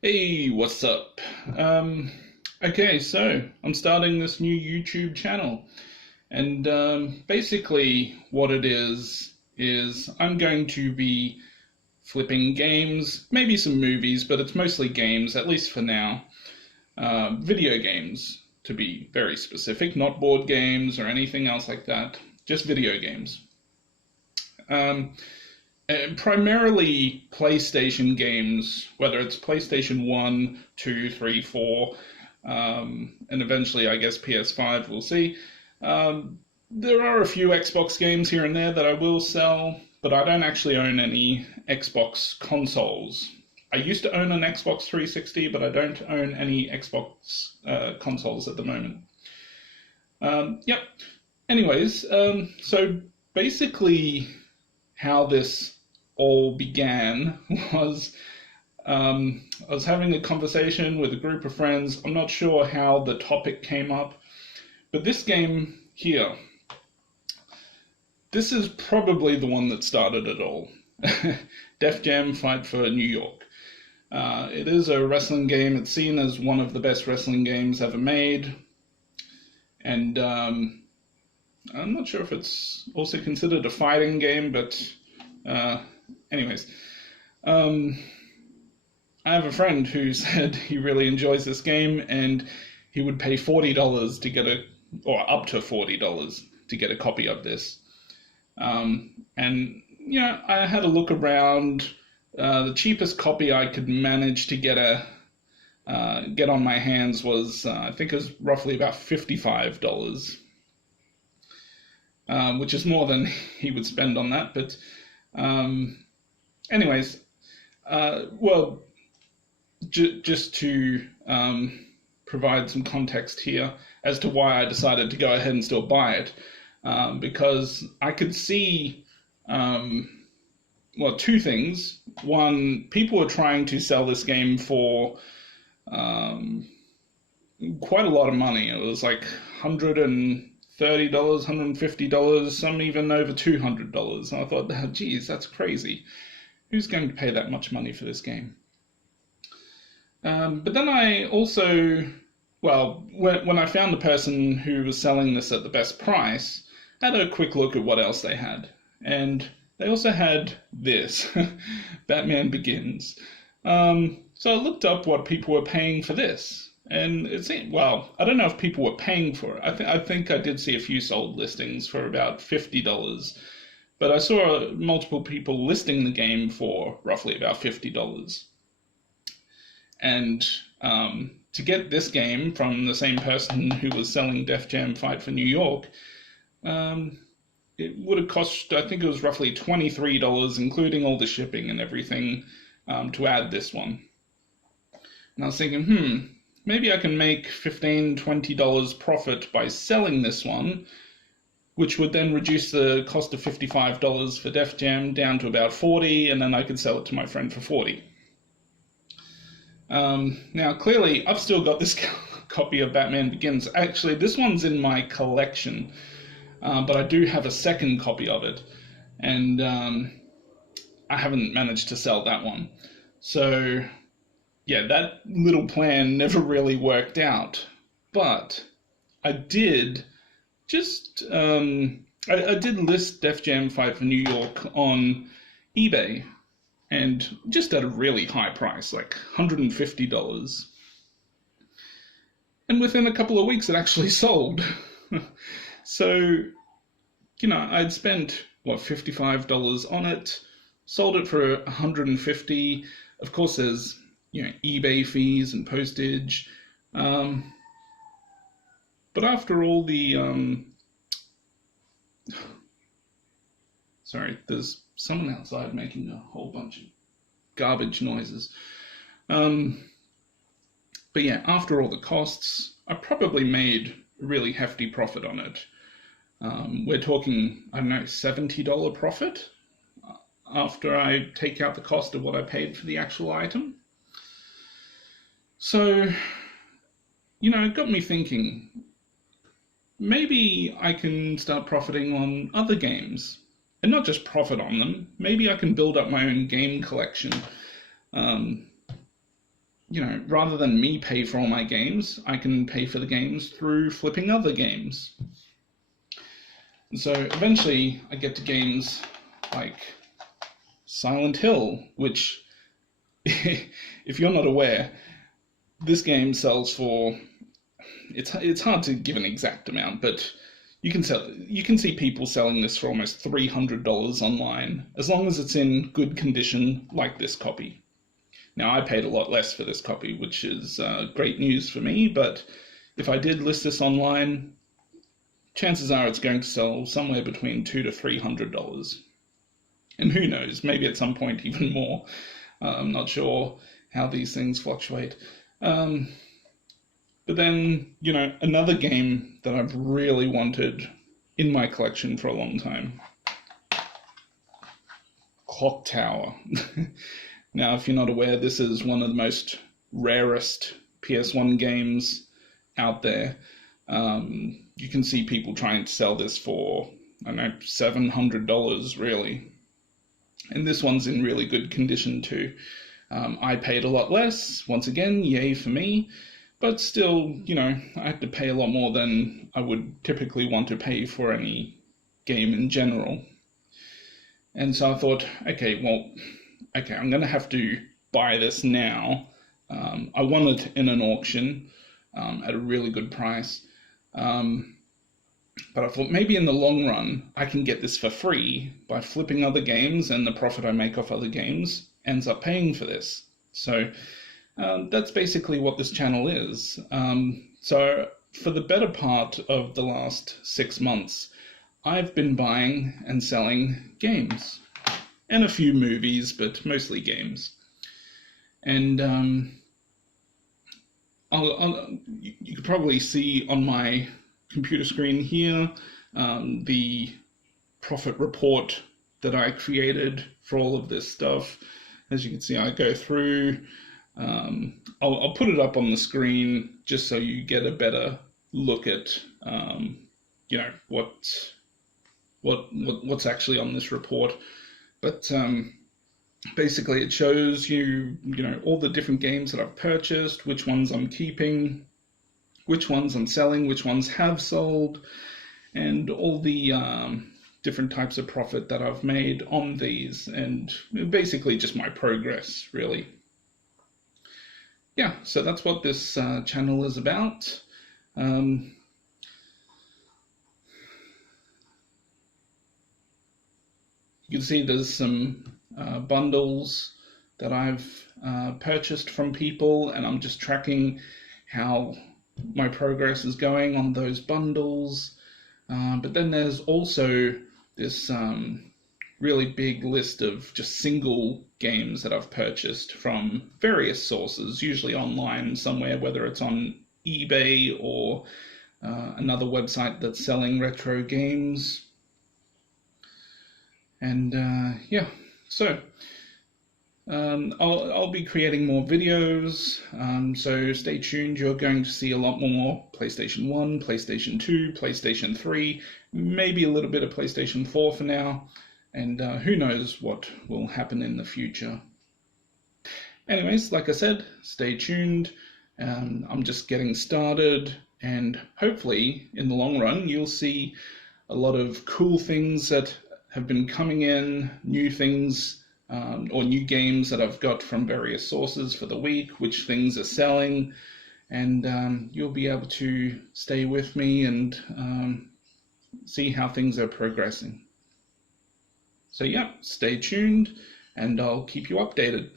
Hey, what's up? Okay, so I'm starting this new YouTube channel, and basically what it is I'm going to be flipping games, maybe some movies, but it's mostly games, at least for now. Video games, to be very specific, not board games or anything else like that, just video games. Um, Primarily PlayStation games, whether it's PlayStation 1, 2, 3, 4, and eventually I guess PS5, we'll see. There are a few Xbox games here and there that I will sell, but I don't actually own any Xbox consoles. I used to own an Xbox 360, but I don't own any Xbox consoles at the moment. Yep. Anyways, so basically, how this all began was I was having a conversation with a group of friends. I'm not sure how the topic came up, but this game here, this is probably the one that started it all. Def Jam Fight for New York. It is a wrestling game. It's seen as one of the best wrestling games ever made. And I'm not sure if it's also considered a fighting game, but anyways, I have a friend who said he really enjoys this game and he would pay $40 to get or up to $40 to get a copy of this. And I had a look around. The cheapest copy I could manage to get on my hands was I think it was roughly about $55, which is more than he would spend on that. But anyways, well, just to provide some context here as to why I decided to go ahead and still buy it, because I could see, well, two things. One, people were trying to sell this game for quite a lot of money. It was like $130, $150, some even over $200. And I thought, oh, geez, that's crazy. Who's going to pay that much money for this game? But then I also, well, when I found the person who was selling this at the best price, I had a quick look at what else they had. And they also had this, Batman Begins. So I looked up what people were paying for this. And it seemed, well, I don't know if people were paying for it. I think I did see a few sold listings for about $50. But I saw multiple people listing the game for roughly about $50. And to get this game from the same person who was selling Def Jam Fight for New York, it would have cost, I think it was roughly $23, including all the shipping and everything, to add this one. And I was thinking, maybe I can make $15, $20 profit by selling this one, which would then reduce the cost of $55 for Def Jam down to about $40, and then I could sell it to my friend for $40. Now, clearly, I've still got this copy of Batman Begins. Actually, this one's in my collection, but I do have a second copy of it, and I haven't managed to sell that one. So, yeah, that little plan never really worked out. But I did just, I did list Def Jam Fight for New York on eBay, and just at a really high price, like $150. And within a couple of weeks, it actually sold. So, I'd spent, what, $55 on it, sold it for $150. Of course, there's, eBay fees and postage. But after all the, sorry, there's someone outside making a whole bunch of garbage noises. But yeah, after all the costs, I probably made a really hefty profit on it. We're talking, I don't know, $70 profit after I take out the cost of what I paid for the actual item. So, it got me thinking, maybe I can start profiting on other games. And not just profit on them, maybe I can build up my own game collection. rather than me pay for all my games, I can pay for the games through flipping other games. And so eventually I get to games like Silent Hill, which, if you're not aware, this game sells for, it's hard to give an exact amount, but you can see people selling this for almost $300 online, as long as it's in good condition like this copy. Now, I paid a lot less for this copy, which is great news for me, but if I did list this online, chances are it's going to sell somewhere between $200 to $300. And who knows, maybe at some point even more. I'm not sure how these things fluctuate. But then, another game that I've really wanted in my collection for a long time. Clock Tower. Now, if you're not aware, this is one of the most rarest PS1 games out there. You can see people trying to sell this for, I don't know, $700 really. And this one's in really good condition too. I paid a lot less, once again, yay for me. But still, I had to pay a lot more than I would typically want to pay for any game in general. And so I thought, okay, I'm going to have to buy this now. I won it in an auction at a really good price. But I thought maybe in the long run, I can get this for free by flipping other games, and the profit I make off other games ends up paying for this. So that's basically what this channel is. So for the better part of the last 6 months, I've been buying and selling games. And a few movies, but mostly games. And you could probably see on my computer screen here the profit report that I created for all of this stuff. As you can see, I go through. I'll put it up on the screen just so you get a better look at what's actually on this report. But basically it shows you all the different games that I've purchased, which ones I'm keeping, which ones I'm selling, which ones have sold, and all the different types of profit that I've made on these, and basically just my progress, really. Yeah, so that's what this channel is about. You can see there's some bundles that I've purchased from people, and I'm just tracking how my progress is going on those bundles. But then there's also this really big list of just single games that I've purchased from various sources, usually online somewhere, whether it's on eBay or another website that's selling retro games. And yeah, so I'll be creating more videos, so stay tuned. You're going to see a lot more PlayStation 1, PlayStation 2, PlayStation 3, maybe a little bit of PlayStation 4 for now, and who knows what will happen in the future. Anyways, like I said, stay tuned. I'm just getting started, and hopefully in the long run you'll see a lot of cool things that have been coming in, new things or new games that I've got from various sources for the week, which things are selling, and you'll be able to stay with me and see how things are progressing. So yeah, stay tuned and I'll keep you updated.